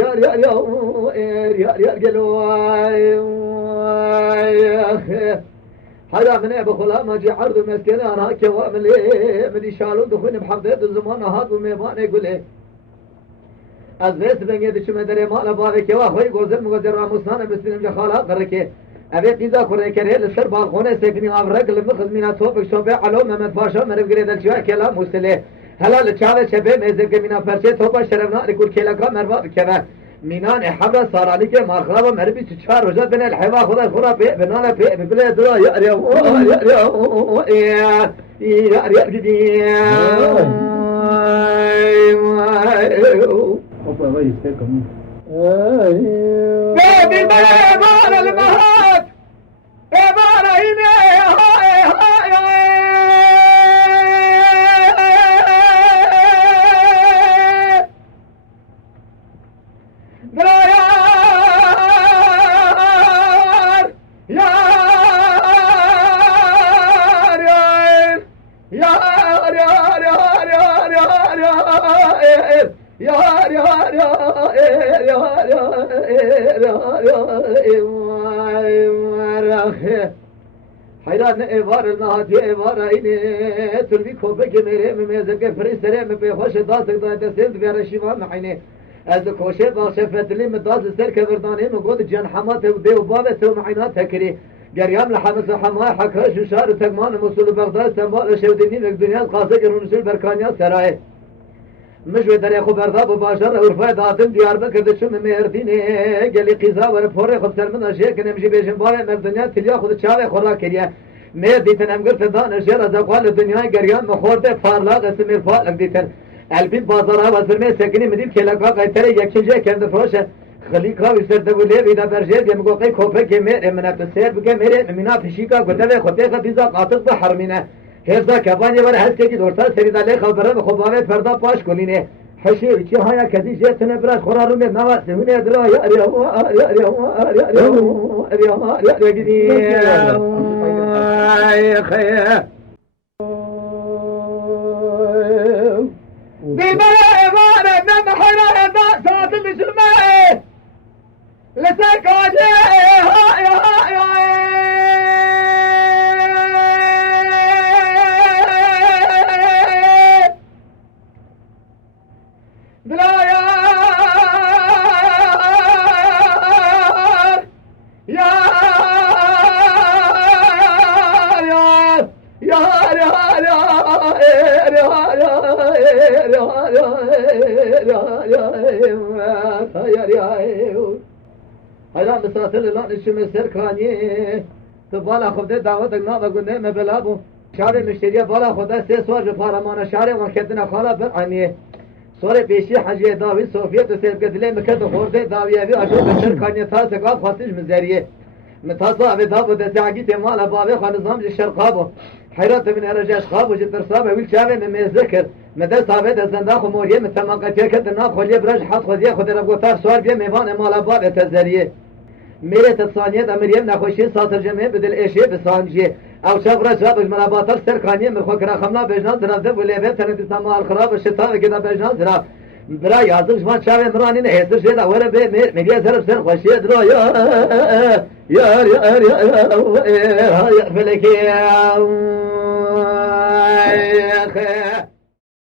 يار يار يار يار قالوا هذا من ابو خلا ما جي عرض مسكين انا كوامل من شالون دخون بحمد الزمان هذا وميبان يقول از وست بنگه دشمه داره مال باوی که وا خوی گوزر مگوزر راموسان بسلم جخالا قرکه اوی قیزا خوره کره لسر بالخونه سکنی آورگل مخزمینا توپک شوبه علو محمد پاشا مرب گره دلچوا کلا مسله هلا لچاوه چبه میزه که مینا پرچه توپا شرفنا لکول کلکا مروا بکوه مینان حبر سارالی که مارخرابا مربی چهار روزات بین الحوا خدا خورا پی بنانا پی بله درا یا Opa, vai, cerca muito. بابي بابا المهات بابا هنا هاي يا حيران ايوار النهاتي ايوار عيني تلبي كوبك ميري مميزك فريسري مبيخوش داسك دا تسيلد بيرشيما معيني از کوشه با شفت لی مداز سر کبردانی مگود جن حمات و دیو باب سو معینات تکری گریام لحمس حمای حکاش شار تگمان مسول بغداد سنبال شودینی و دنیا قاصد رونسل برکانیا سرای مجوی در خو برداب و باشر عرفای دادم دیار بکر دشم مهردینه گلی قیزا ور پوره خب سر من اشیاء که نمشی بیشن باره مردنیا تلیا خود چاوه خورا کریه میر دیتن امگر تدان اشیاء از اقوال دنیای گریان مخورده فارلاق اسم فالق دیتن البین بازارها و زرمه سکنی مدیم که لگا قیتره یکیجه کند فروشه خلیقا و سردبوله ویدا برجه دیم گوقی کوپه که میر امنات سیر بگه میر امنا پشیکا گده خودی خدیزا قاطق به حرمینه هرزا کبانی ور هست که دورتا سریدا لی خبره به خوباوه فردا پاش کنینه حشیر چی هایا کدی جتنه براش خورارو می نواز سهونه درا یا هذا مسافر لان الشمس سركاني تبالا خده دعوت ناب گنده مبلابو شارع مشتریه بالا خدا سه سوار جفارمان شارع و کدنا خالا برعنیه سوار پیشی حجی داوی صوفیت سید قدله مکد خورده داوی ابی اجو سرکاني تا سقاف خاطج مزریه متاسا ابي دابو دتاگی تمال بابه خانزام شرقابو حيرات من ارجاش خابو جتر صابه ويل شابه من ذكر مدى صابه زنداخ موريه متماقتيه كدنا خوليه برج حط خديه خد ربوتار سوار بيه ميوان مال بابه تزريه میره تصانیه دا مریم نخوشی ساتر جمعه بدل ایشه بسانجیه او شاب را شاب اجمراباتر سرکانیه مرخو کرا خمنا بجنان درافده ولیوه تنید سما الخراب شتاوه کدا بجنان درا برا یازم شما چاوه مرانی نهیسر شده وره به میریه سرب سر خوشیه درا یا فلکی